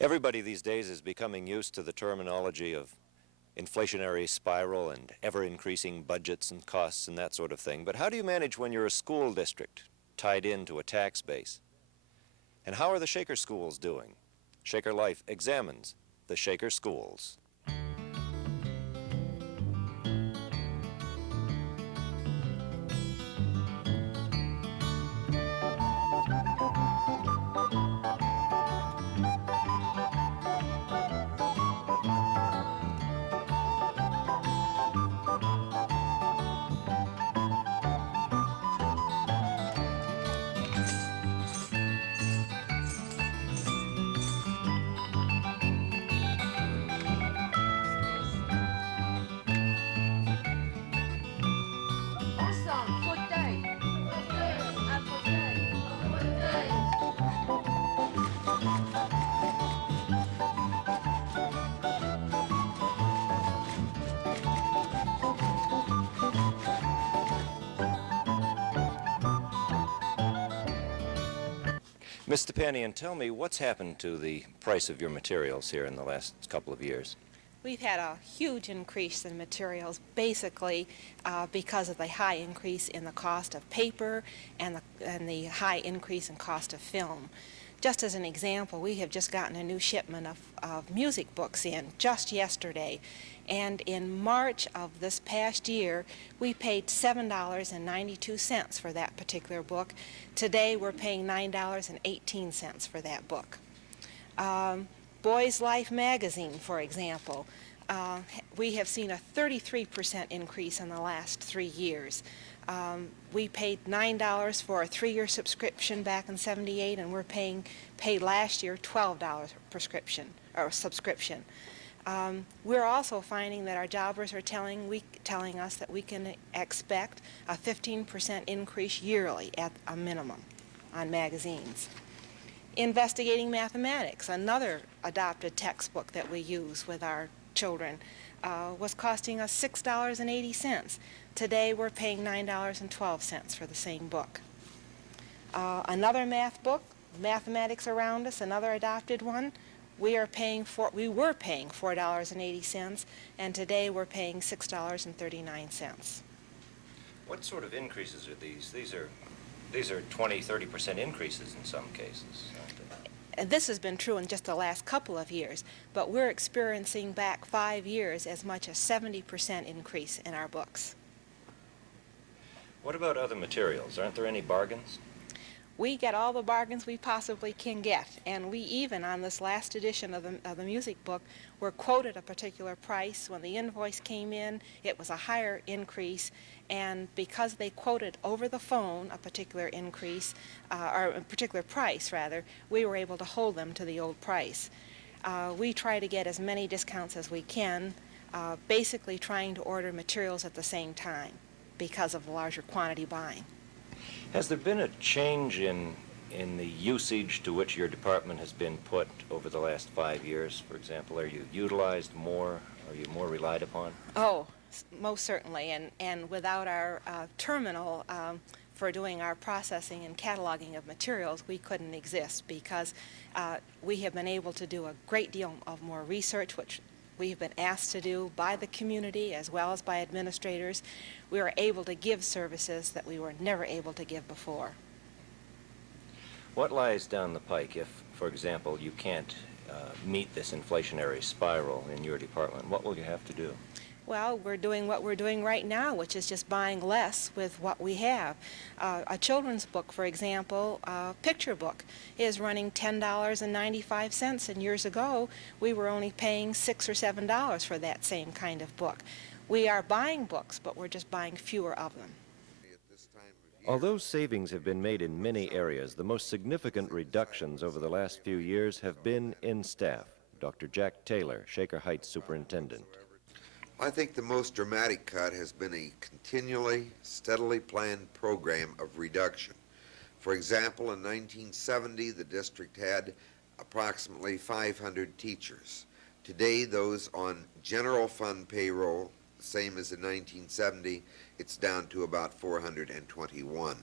Everybody these days is becoming used to the terminology of inflationary spiral and ever-increasing budgets and costs and that sort of thing. But how do you manage when you're a school district tied into a tax base? And how are the Shaker schools doing? Shaker Life examines the Shaker schools. Miss Stepanian, tell me what's happened to the price of your materials here in the last couple of years? We've had a huge increase in materials, basically because of the high increase in the cost of paper and the high increase in cost of film. Just as an example, we have just gotten a new shipment of music books in just yesterday, and in March of this past year we paid $7.92 for that particular book. Today we're paying $9.18 for that book. Boys Life magazine, for example, we have seen a 33% increase in the last 3 years. We paid $9 for a 3-year subscription back in '78, and we're paid last year $12 subscription. We're also finding that our jobbers are telling us that we can expect a 15% increase yearly at a minimum on magazines. Investigating Mathematics, another adopted textbook that we use with our children, was costing us $6.80. Today we're paying $9.12 for the same book. Another math book, Mathematics Around Us, another adopted one, we were paying $4.80, and today we're paying $6.39. What sort of increases are these? These are 20-30% increases in some cases, aren't they? This has been true in just the last couple of years, but we're experiencing back 5 years as much as 70% increase in our books. What about other materials? Aren't there any bargains? We get all the bargains we possibly can get, and we even, on this last edition of the music book, were quoted a particular price. When the invoice came in, it was a higher increase, and because they quoted over the phone a particular increase, or a particular price rather, we were able to hold them to the old price. We try to get as many discounts as we can, basically trying to order materials at the same time because of the larger quantity buying. Has there been a change in the usage to which your department has been put over the last 5 years? For example, are you utilized more? Are you more relied upon? Oh, most certainly. And without our terminal for doing our processing and cataloging of materials, we couldn't exist, because we have been able to do a great deal of more research, which we have been asked to do by the community as well as by administrators. We are able to give services that we were never able to give before. What lies down the pike if, for example, you can't meet this inflationary spiral in your department? What will you have to do? Well, we're doing what we're doing right now, which is just buying less with what we have. A children's book, for example, a picture book, is running $10.95, and years ago we were only paying $6 or $7 for that same kind of book. We are buying books, but we're just buying fewer of them. Although savings have been made in many areas, the most significant reductions over the last few years have been in staff. Dr. Jack Taylor, Shaker Heights Superintendent. I think the most dramatic cut has been a continually, steadily planned program of reduction. For example, in 1970, the district had approximately 500 teachers. Today, those on general fund payroll, the same as in 1970, it's down to about 421.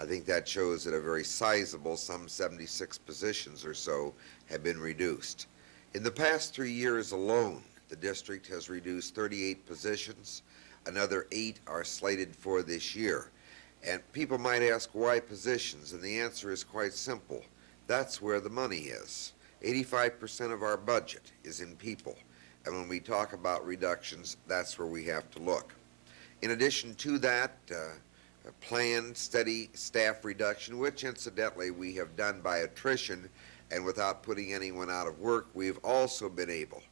I think that shows that a very sizable, some 76 positions or so, have been reduced. In the past 3 years alone, the district has reduced 38 positions. Another 8 are slated for this year. And people might ask, why positions? And the answer is quite simple. That's where the money is. 85% of our budget is in people. And when we talk about reductions, that's where we have to look. In addition to that, a planned, steady staff reduction, which incidentally we have done by attrition and without putting anyone out of work, we've also been able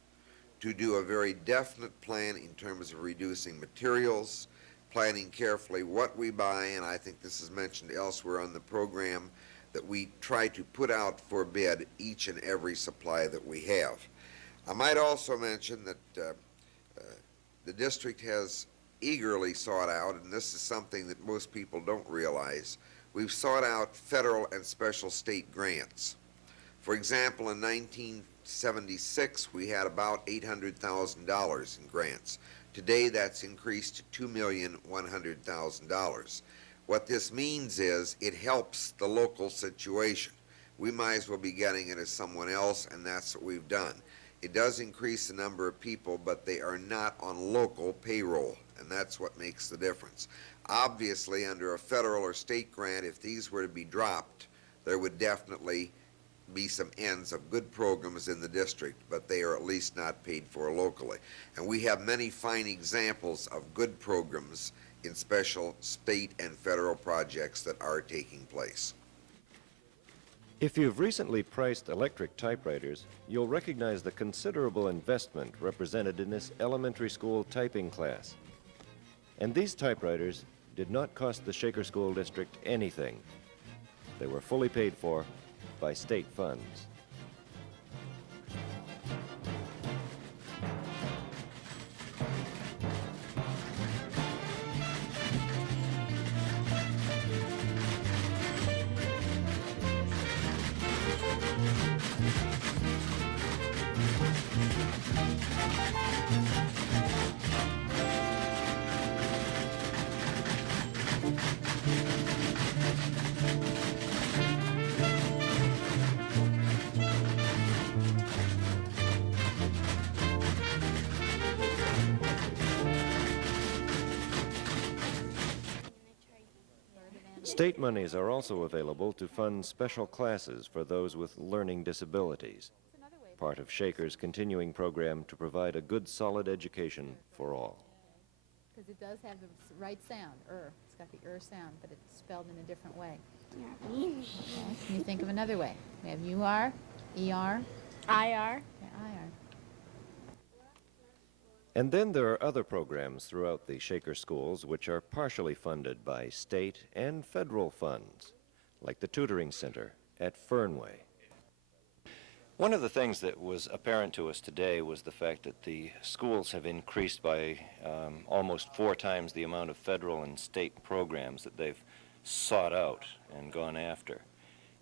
to do a very definite plan in terms of reducing materials, planning carefully what we buy, and I think this is mentioned elsewhere on the program, that we try to put out for bid each and every supply that we have. I might also mention that the district has eagerly sought out, and this is something that most people don't realize, we've sought out federal and special state grants. For example, in 1976, we had about $800,000 in grants. Today, that's increased to $2,100,000. What this means is it helps the local situation. We might as well be getting it as someone else, and that's what we've done. It does increase the number of people, but they are not on local payroll, and that's what makes the difference. Obviously, under a federal or state grant, if these were to be dropped, there would definitely be some ends of good programs in the district, but they are at least not paid for locally. And we have many fine examples of good programs in special state and federal projects that are taking place. If you've recently priced electric typewriters, you'll recognize the considerable investment represented in this elementary school typing class. And these typewriters did not cost the Shaker School District anything. They were fully paid for by state funds. State monies are also available to fund special classes for those with learning disabilities, part of Shaker's continuing program to provide a good, solid education for all. Because it does have the right sound, It's got the sound, but it's spelled in a different way. Okay. Can you think of another way? We have UR, ER, IR. yeah, IR. And then there are other programs throughout the Shaker schools which are partially funded by state and federal funds, like the Tutoring Center at Fernway. One of the things that was apparent to us today was the fact that the schools have increased by almost 4 times the amount of federal and state programs that they've sought out and gone after.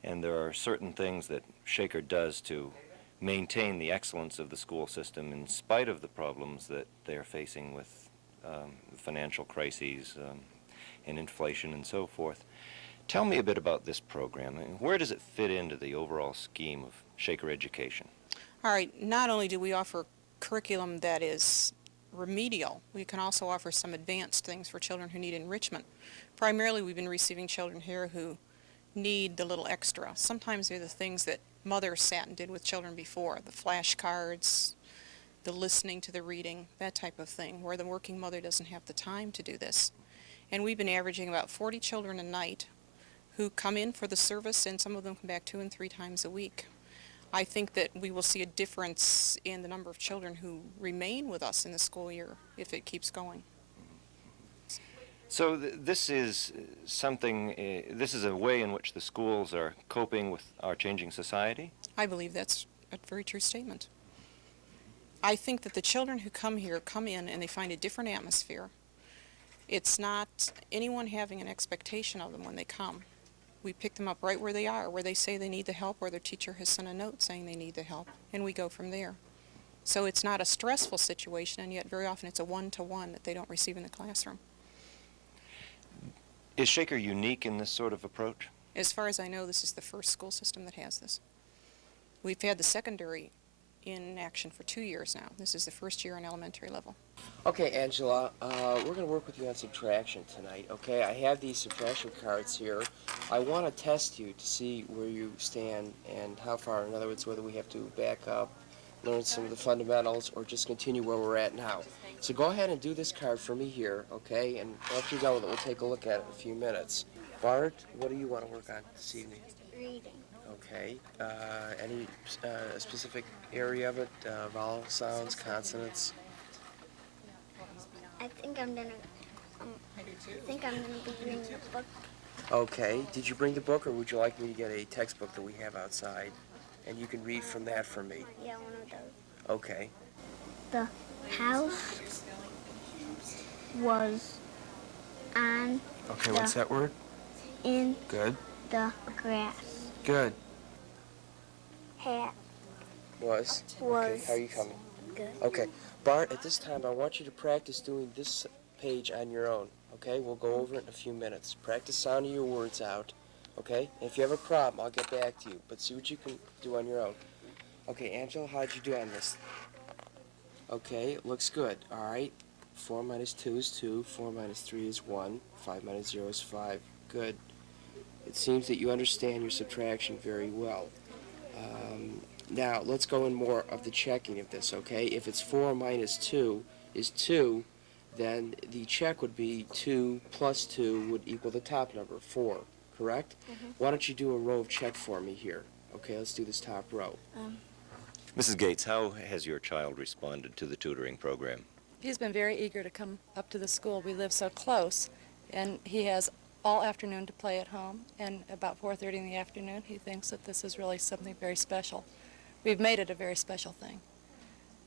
And there are certain things that Shaker does to maintain the excellence of the school system in spite of the problems that they're facing with financial crises and inflation and so forth. Tell me a bit about this program, and where does it fit into the overall scheme of Shaker education? All right, not only do we offer curriculum that is remedial, we can also offer some advanced things for children who need enrichment. Primarily, we've been receiving children here who need the little extra. Sometimes they're the things that mothers sat and did with children before, the flashcards, the listening to the reading, that type of thing, where the working mother doesn't have the time to do this. And we've been averaging about 40 children a night who come in for the service, and some of them come back 2 and 3 times a week. I think that we will see a difference in the number of children who remain with us in the school year if it keeps going. So this is something, this is a way in which the schools are coping with our changing society? I believe that's a very true statement. I think that the children who come here come in and they find a different atmosphere. It's not anyone having an expectation of them when they come. We pick them up right where they are, where they say they need the help, or their teacher has sent a note saying they need the help, and we go from there. So it's not a stressful situation, and yet very often it's a one-to-one that they don't receive in the classroom. Is Shaker unique in this sort of approach? As far as I know, this is the first school system that has this. We've had the secondary in action for 2 years now. This is the first year on elementary level. Okay, Angela, we're going to work with you on subtraction tonight, okay? I have these subtraction cards here. I want to test you to see where you stand and how far. In other words, whether we have to back up, learn some of the fundamentals, or just continue where we're at now. So go ahead and do this card for me here, okay? And after you're done with it, we'll take a look at it in a few minutes. Bart, what do you want to work on this evening? Reading. Okay. Any specific area of it? Vowel sounds, consonants? I think I'm gonna be reading the book. Okay. Did you bring the book, or would you like me to get a textbook that we have outside, and you can read from that for me? Yeah, one of those. Okay. The house was on Okay, what's that word? in Good. the grass. Good. Hat Was? was Okay, how are you coming? good. Okay. Bart, at this time, I want you to practice doing this page on your own, okay? We'll go over it in a few minutes. Practice sounding your words out, okay? And if you have a problem, I'll get back to you, but see what you can do on your own. Okay, Angela, how'd you do on this? Okay, it looks good, all right? 4 minus 2 is 2, 4 minus 3 is 1, 5 minus 0 is 5. Good. It seems that you understand your subtraction very well. Now, let's go in more of the checking of this, okay? If it's 4 minus 2 is 2, then the check would be 2 plus 2 would equal the top number, 4, correct? Why don't you do a row of check for me here? Okay, let's do this top row. Mrs. Gates, how has your child responded to the tutoring program? He's been very eager to come up to the school. We live so close, and he has all afternoon to play at home, and about 4:30 in the afternoon, he thinks that this is really something very special. We've made it a very special thing.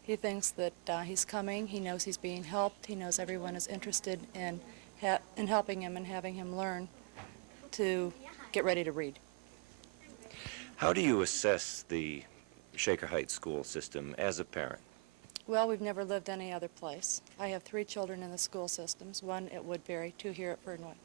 He thinks that he's coming, he knows he's being helped, he knows everyone is interested in helping him and having him learn to get ready to read. How do you assess the Shaker Heights school system as a parent? Well, we've never lived any other place. I have 3 children in the school systems, 1 at Woodbury, 2 here at Fernway.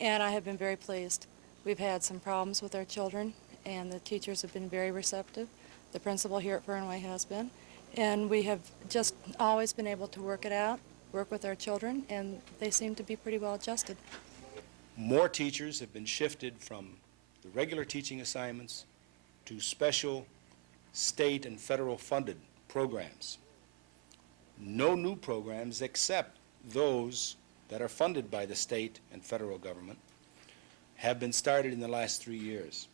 And I have been very pleased. We've had some problems with our children, and the teachers have been very receptive. The principal here at Fernway has been. And we have just always been able to work it out, work with our children, and they seem to be pretty well adjusted. More teachers have been shifted from the regular teaching assignments to special state and federal funded programs. No new programs except those that are funded by the state and federal government have been started in the last 3 years.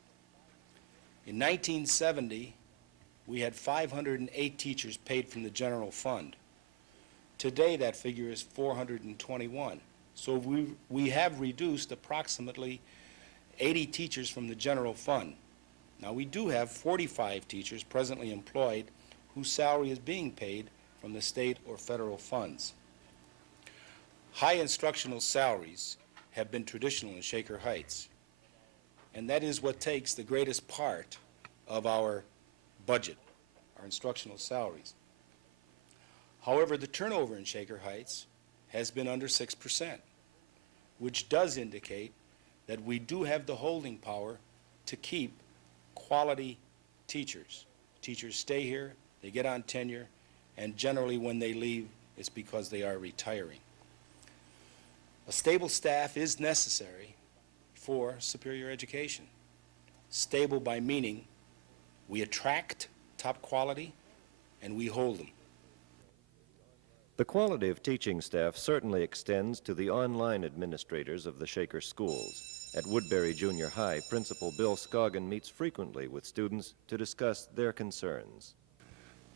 In 1970, we had 508 teachers paid from the general fund. Today, that figure is 421. So we have reduced approximately 80 teachers from the general fund. Now, we do have 45 teachers presently employed whose salary is being paid from the state or federal funds. High instructional salaries have been traditional in Shaker Heights, and that is what takes the greatest part of our budget, our instructional salaries. However, the turnover in Shaker Heights has been under 6%, which does indicate that we do have the holding power to keep quality teachers. Teachers stay here, they get on tenure, and generally when they leave, it's because they are retiring. A stable staff is necessary for superior education. Stable by meaning we attract top quality and we hold them. The quality of teaching staff certainly extends to the online administrators of the Shaker schools. At Woodbury Junior High, Principal Bill Scoggan meets frequently with students to discuss their concerns.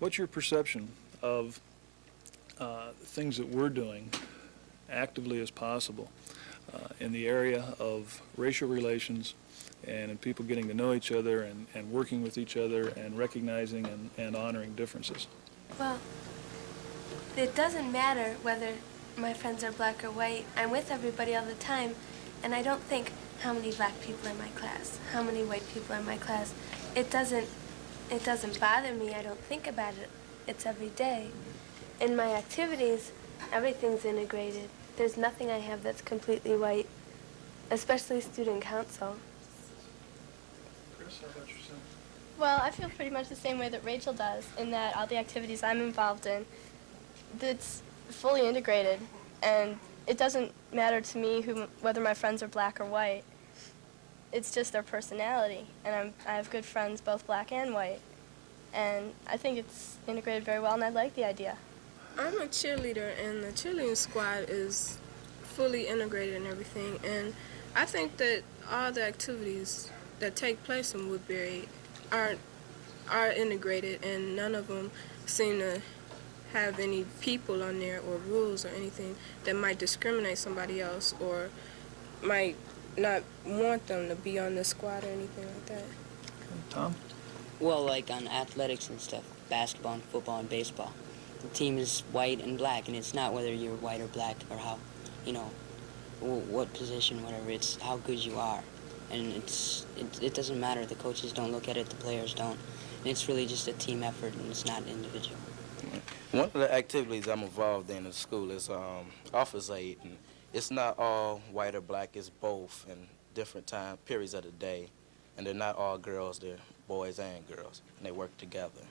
What's your perception of things that we're doing actively as possible in the area of racial relations and in people getting to know each other and working with each other and recognizing and honoring differences? Well, it doesn't matter whether my friends are black or white. I'm with everybody all the time, and I don't think how many black people are in my class, how many white people are in my class. It doesn't bother me. I don't think about it. It's every day. In my activities, everything's integrated. There's nothing I have that's completely white. especially student council. Chris, how about yourself? Well, I feel pretty much the same way that Rachel does, in that all the activities I'm involved in, it's fully integrated, and it doesn't matter to me whether my friends are black or white. It's just their personality, and I have good friends, both black and white, and I think it's integrated very well, and I like the idea. I'm a cheerleader, and the cheerleading squad is fully integrated and everything, and I think that all the activities that take place in Woodbury are integrated, and none of them seem to have any people on there or rules or anything that might discriminate somebody else or might not want them to be on the squad or anything like that. Tom? Well, like on athletics and stuff, basketball and football and baseball. The team is white and black, and it's not whether you're white or black or how, what position, whatever. It's how good you are. And it doesn't matter. The coaches don't look at it, the players don't. And it's really just a team effort, and it's not individual. One of the activities I'm involved in school is office aid, and it's not all white or black, it's both in different time periods of the day, and they're not all girls, they're boys and girls, and they work together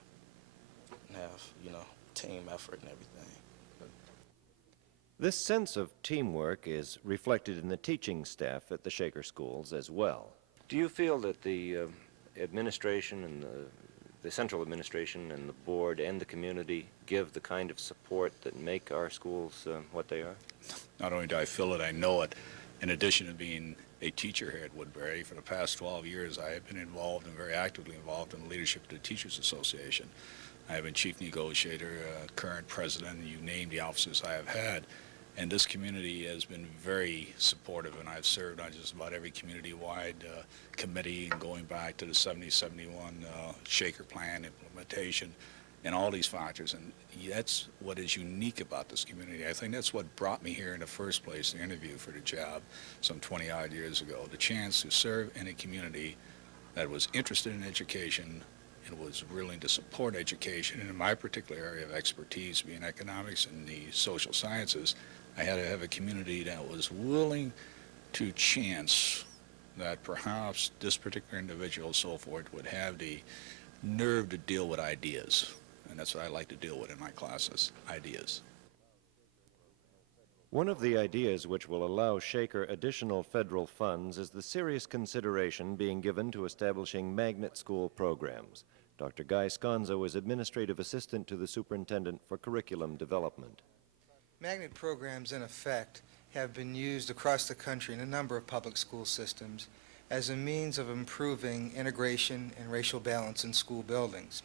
and have, team effort and everything. This sense of teamwork is reflected in the teaching staff at the Shaker schools as well. Do you feel that the administration and the central administration and the board and the community give the kind of support that make our schools what they are? Not only do I feel it, I know it. In addition to being a teacher here at Woodbury, for the past 12 years I have been involved and very actively involved in the leadership of the Teachers Association. I have been chief negotiator, current president, you name the offices I have had. And this community has been very supportive, and I've served on just about every community-wide committee, and going back to the 70-71 Shaker Plan implementation and all these factors. And that's what is unique about this community. I think that's what brought me here in the first place, the interview for the job some 20-odd years ago, the chance to serve in a community that was interested in education and was willing to support education. And in my particular area of expertise, being economics and the social sciences, I had to have a community that was willing to chance that perhaps this particular individual, so forth, would have the nerve to deal with ideas. And that's what I like to deal with in my classes, ideas. One of the ideas which will allow Shaker additional federal funds is the serious consideration being given to establishing magnet school programs. Dr. Guy Sconzo is administrative assistant to the superintendent for curriculum development. Magnet programs, in effect, have been used across the country in a number of public school systems as a means of improving integration and racial balance in school buildings.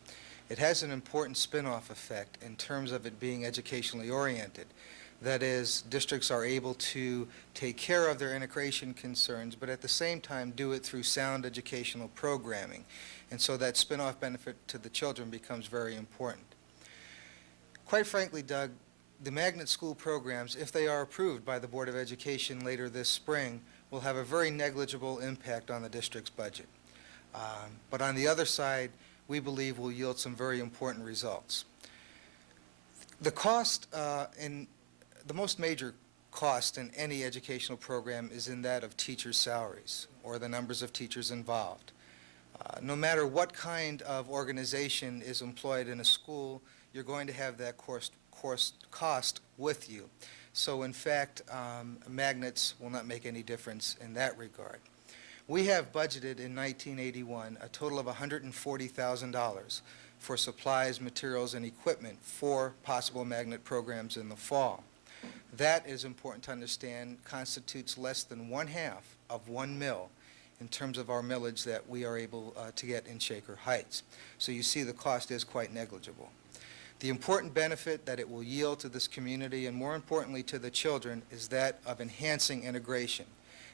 It has an important spin-off effect in terms of it being educationally oriented. That is, districts are able to take care of their integration concerns, but at the same time do it through sound educational programming. And so that spin-off benefit to the children becomes very important. Quite frankly, Doug, the magnet school programs, if they are approved by the Board of Education later this spring, will have a very negligible impact on the district's budget. But on the other side, we believe will yield some very important results. The cost, the most major cost in any educational program is in that of teachers' salaries or the numbers of teachers involved. No matter what kind of organization is employed in a school, you're going to have that cost with you. So in fact, magnets will not make any difference in that regard. We have budgeted in 1981 a total of $140,000 for supplies, materials, and equipment for possible magnet programs in the fall. That is important to understand, constitutes less than 1/2 of 1 mil in terms of our millage that we are able to get in Shaker Heights. So you see the cost is quite negligible. The important benefit that it will yield to this community, and more importantly to the children, is that of enhancing integration.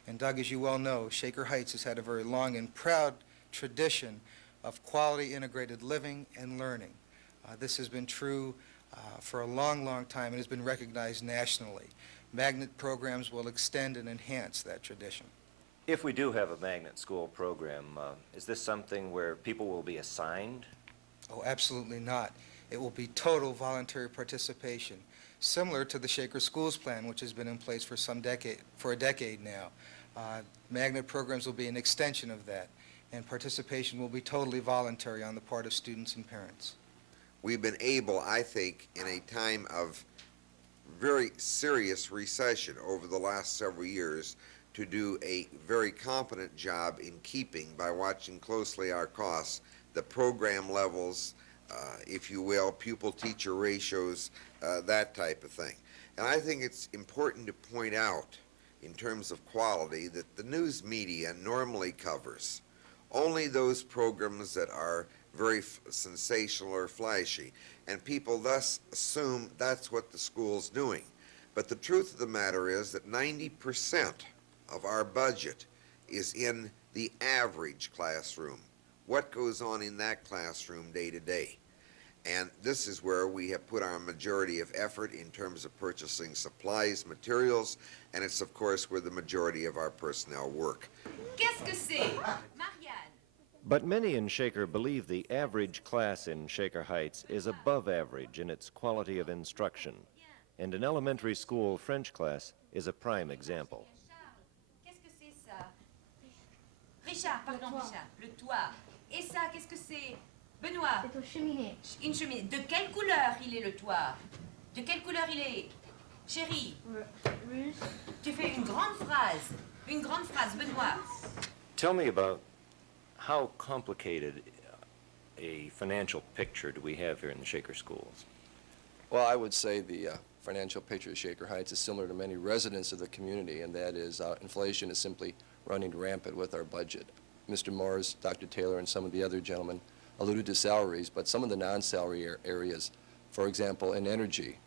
And Doug, as you well know, Shaker Heights has had a very long and proud tradition of quality integrated living and learning. This has been true for a long, long time and has been recognized nationally. Magnet programs will extend and enhance that tradition. If we do have a magnet school program, is this something where people will be assigned? Oh, absolutely not. It will be total voluntary participation, similar to the Shaker Schools Plan, which has been in place for a decade now. Magnet programs will be an extension of that, and participation will be totally voluntary on the part of students and parents. We've been able, I think, in a time of very serious recession over the last several years, to do a very competent job in keeping, by watching closely our costs, the program levels, if you will, pupil-teacher ratios, that type of thing. And I think it's important to point out, in terms of quality, that the news media normally covers only those programs that are very sensational or flashy, and people thus assume that's what the school's doing. But the truth of the matter is that 90% of our budget is in the average classroom. What goes on in that classroom day to day? And this is where we have put our majority of effort in terms of purchasing supplies, materials, and it's of course where the majority of our personnel work. Qu'est-ce que c'est? Marianne. But many in Shaker believe the average class in Shaker Heights is above average in its quality of instruction, and an elementary school French class is a prime example. Qu'est-ce que c'est ça? Richard, pardon, Richard. Le toit. Et ça, qu'est-ce que c'est? Benoît. C'est une cheminée. Une cheminée. De quelle couleur il est le toit? De quelle couleur il est? Chérie. Rouge. Tu fais une grande phrase. Une grande phrase, Benoît. Tell me about how complicated a financial picture do we have here in the Shaker schools? Well, I would say the financial picture of Shaker Heights is similar to many residents of the community, and that is inflation is simply running rampant with our budget. Mr. Morris, Dr. Taylor, and some of the other gentlemen alluded to salaries, but some of the non-salary areas, for example, in energy,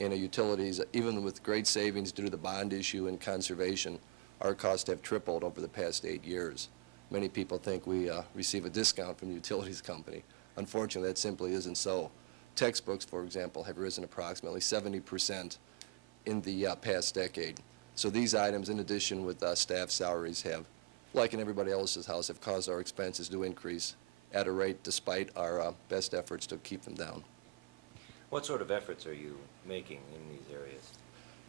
in utilities, even with great savings due to the bond issue and conservation, our costs have tripled over the past 8 years. Many people think we receive a discount from the utilities company. Unfortunately, that simply isn't so. Textbooks, for example, have risen approximately 70% in the past decade. So these items, in addition with staff salaries, have, like in everybody else's house, have caused our expenses to increase at a rate despite our best efforts to keep them down. What sort of efforts are you making in these areas?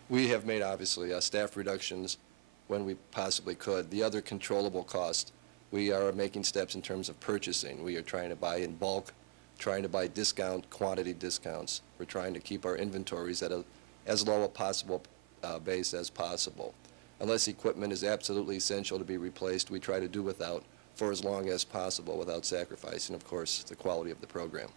We have made, obviously, staff reductions when we possibly could. The other controllable cost, we are making steps in terms of purchasing. We are trying to buy in bulk, trying to buy quantity discounts. We're trying to keep our inventories at as low a possible base as possible. Unless equipment is absolutely essential to be replaced, we try to do without for as long as possible without sacrificing, of course, the quality of the program.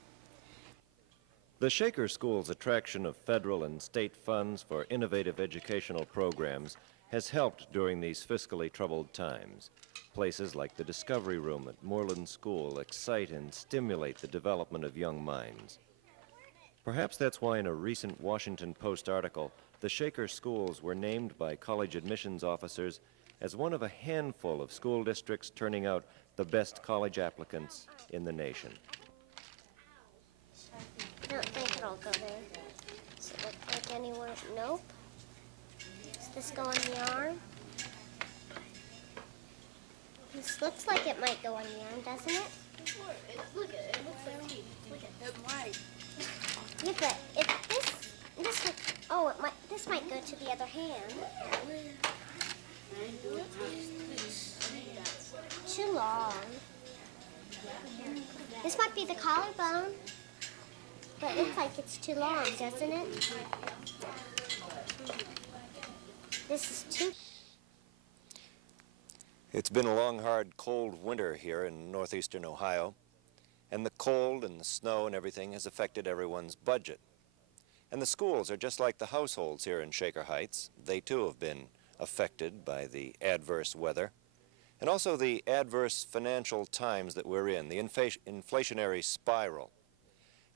The Shaker School's attraction of federal and state funds for innovative educational programs has helped during these fiscally troubled times. Places like the Discovery Room at Moreland School excite and stimulate the development of young minds. Perhaps that's why in a recent Washington Post article, the Shaker schools were named by college admissions officers as one of a handful of school districts turning out the best college applicants in the nation. I don't think it'll go there. Does it look like anywhere? Nope. Does this go on the arm? This looks like it might go on the arm, doesn't it? Look at it. It looks like teeth. Look at it. It might. Yeah, but this might go to the other hand. Too long. This might be the collarbone, but it looks like it's too long, doesn't it? This is too... It's been a long, hard, cold winter here in northeastern Ohio, and the cold and the snow and everything has affected everyone's budget. And the schools are just like the households here in Shaker Heights. They too have been affected by the adverse weather, and also the adverse financial times that we're in, the inflationary spiral.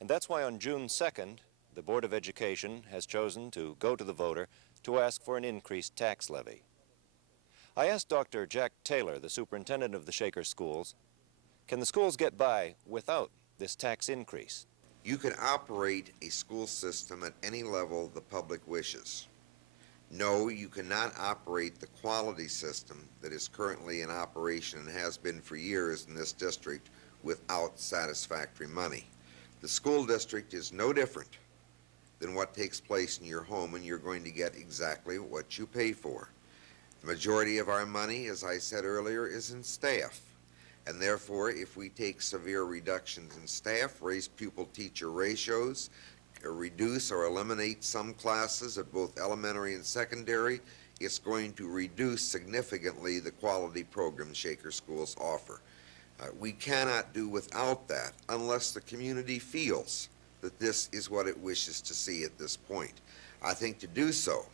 And that's why on June 2nd, the Board of Education has chosen to go to the voter to ask for an increased tax levy. I asked Dr. Jack Taylor, the superintendent of the Shaker schools, can the schools get by without this tax increase? You can operate a school system at any level the public wishes. No, you cannot operate the quality system that is currently in operation and has been for years in this district without satisfactory money. The school district is no different than what takes place in your home, and you're going to get exactly what you pay for. The majority of our money, as I said earlier, is in staff. And therefore, if we take severe reductions in staff, raise pupil-teacher ratios, or reduce or eliminate some classes at both elementary and secondary, it's going to reduce significantly the quality programs Shaker schools offer. We cannot do without that unless the community feels that this is what it wishes to see at this point. I think to do so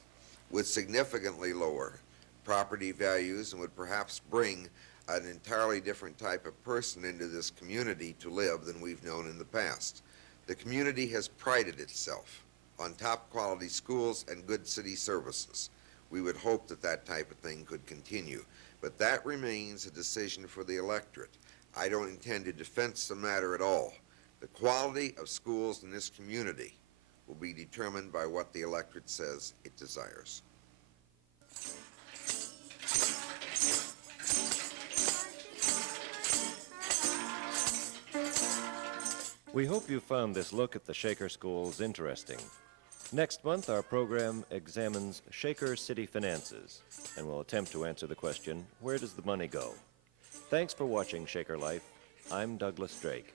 would significantly lower property values and would perhaps bring an entirely different type of person into this community to live than we've known in the past. The community has prided itself on top quality schools and good city services. We would hope that that type of thing could continue, but that remains a decision for the electorate. I don't intend to defense the matter at all. The quality of schools in this community will be determined by what the electorate says it desires. We hope you found this look at the Shaker schools interesting. Next month, our program examines Shaker city finances, and will attempt to answer the question, where does the money go? Thanks for watching Shaker Life. I'm Douglas Drake.